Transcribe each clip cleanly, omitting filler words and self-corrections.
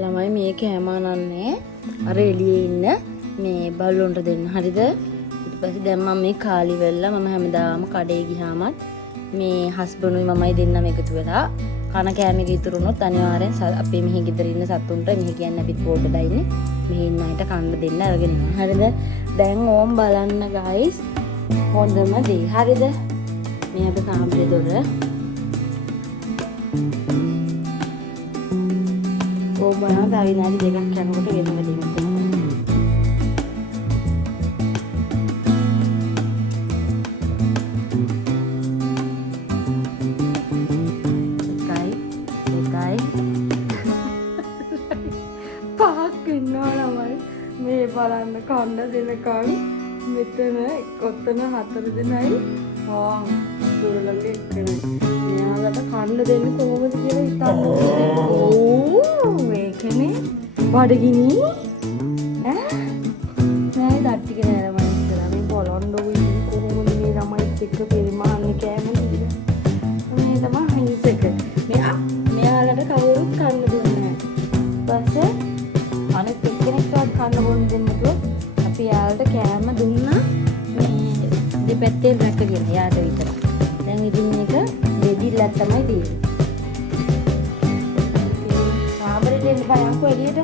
ළමයි මේ කෑම අනන්නේ අර එළියේ ඉන්න මේ බල්ලොන්ට දෙන්න. හරිද? ඊට පස්සේ දැන් මම මේ කාලි වෙල්ලා මම හැමදාම කඩේ ගියාමත් මේ හස්බන්ඩ්ුයි මමයි දෙන්නම එකතු වෙලා කන කෑමක ඉතුරු වුණොත් අනිවාර්යෙන් අපේ මෙහි ගෙදර ඉන්න සතුන්ට මෙහි කියන්නේ අපිත් බෝඩ්ඩලා ඉන්නේ මෙහි ඉන්න අයට කන්න දෙන්න අරගෙන යනවා. හරිද? දැන් ඕම් බලන්න guys. හොඳම දේ. හරිද? මේ අපේ කාමරේ දොර. ඕම් බලන්න තව විනාඩි දෙකක් යනකොට වෙනම දෙයක් තියෙනවා. මේ බලන්න කන්න දෙනකන් මෙතන ඔතන 4 දෙනයි දුරලගේ එක්කනේ. මෙයාලට කන්න දෙන්නේ කොහොමද කියලා හිතන්න. ඕ මේකනේ බඩගිනි නෑ දට්ටික නෑ මම හිතලා මේ බොලොන්ඩෝ ඉන්නේ කොහොමද මේ ළමයිත් එක්ක පරිමාන්නේ කෑම නේද මේ තමයි හිසක මෙයාලට කවුරුත් කන්න දුන්නේ නෑ. පස්සේ අනිත් එක්කෙනෙක්වත් කන්න බොන්න දෙන්නකෝ අපි යාළට කෑම දුන්නා මේ දෙපැත්තේ රැකගෙන යාට විතර. දැන් ඉතින් එක දෙදිල්ලක් තමයි තියෙන්නේ. කාමරේට එන්න බෑ යන්කෝ එළියට.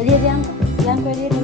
එළියට යන්කෝ එළියට.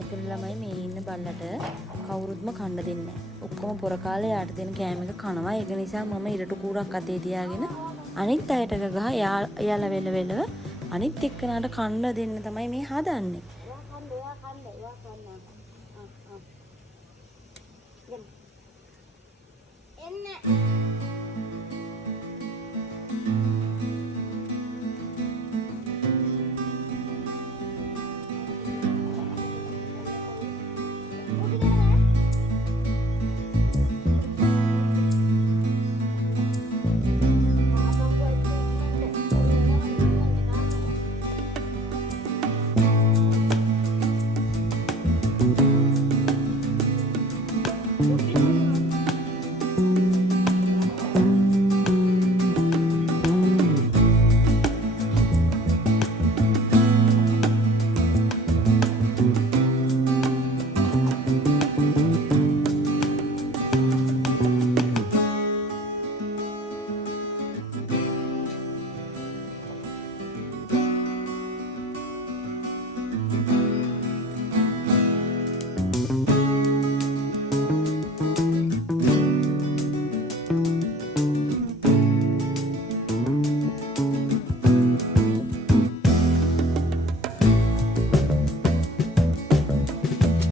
මෙතන ළමයි මේ ඉන්න බල්ලට කවුරුත්ම කන්න දෙන්නේ නැහැ. ඔක්කොම පොර කාලේ යාට දෙන කෑම එක කනවා. ඒක නිසා මම ඉරටු කූරක් අතේ තියාගෙන අනිත් අයට ගහ යාලා වෙලවෙලව අනිත් එක්කනට කන්න දෙන්න තමයි මේ හදන්නේ. එන්න